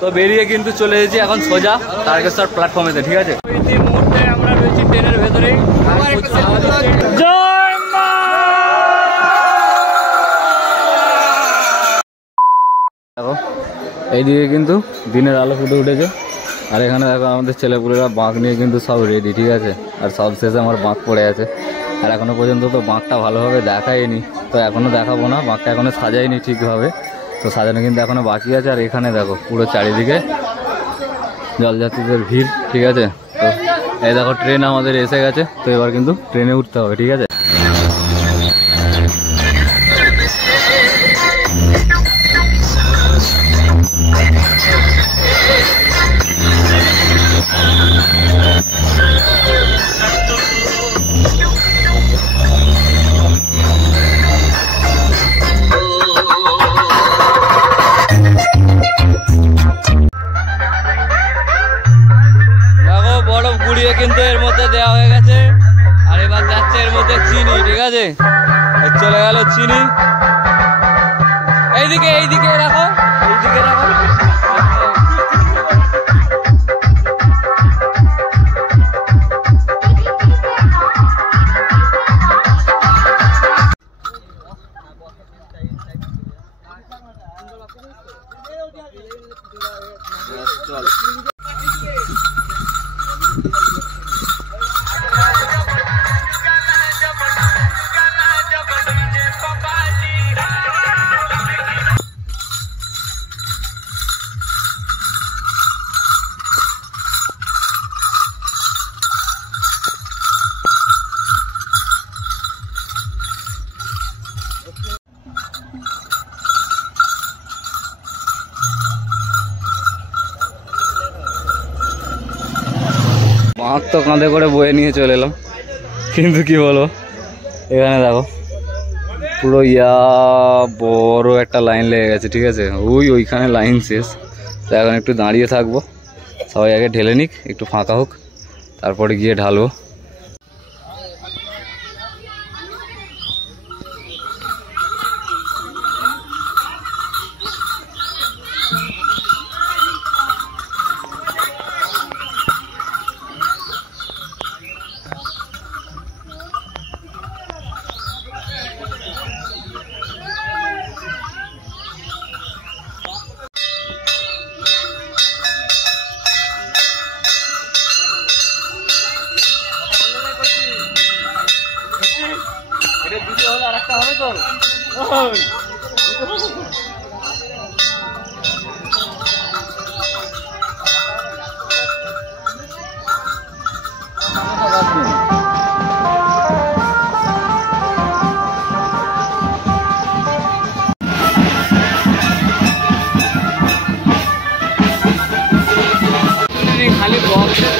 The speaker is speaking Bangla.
তো বেরিয়ে কিন্তু চলে এসেছি এখন সোজা তারকেশ্বর প্ল্যাটফর্মেতে, ঠিক আছে। এই মুহূর্তে আমরা রয়েছি ট্রেনের ভেতরেই। জয় মা! দেখো এইদিকে কিন্তু দিনের আলো ফুটে উঠেছে, আর এখানে দেখো আমাদের ছেলেপুলেরা বাঁক নিয়ে কিন্তু সব রেডি, ঠিক আছে। আর সব শেষে আমার বাঁক পড়ে আছে, আর এখনো পর্যন্ত তো বাঁকটা ভালোভাবে দেখায়নি, তো এখনো দেখাবো না, বাঁকটা এখনো সাজাইনি ঠিকভাবে, তো সাজানো কিন্তু এখনো বাকি আছে। আর এখানে দেখো পুরো চারিদিকে জলযাত্রীদের ভিড়, ঠিক আছে। তো এই দেখো ট্রেন আমাদের এসে গেছে, তো এবার কিন্তু ট্রেনে উঠতে হবে, ঠিক আছে। কিন্তু এর মধ্যে দেওয়া হয়ে গেছে, আর এবার যাচ্ছে এর মধ্যে চিনি, ঠিক আছে। চলে গেল চিনি, এইদিকে এইদিকে রাখো, এইদিকে রাখো। চল বাঁক তো কাঁধে করে বয়ে নিয়ে চলে এলাম, কিন্তু কি বলবো, এখানে দেখো পুরো বড় একটা লাইন লেগে গেছে, ঠিক আছে। ওইখানে লাইন শেষ, তো এখন একটু দাঁড়িয়ে থাকবো, সবাই আগে ঢেলে নিক, একটু ফাঁকা হোক, তারপরে গিয়ে ঢালবো। খালি বক্সের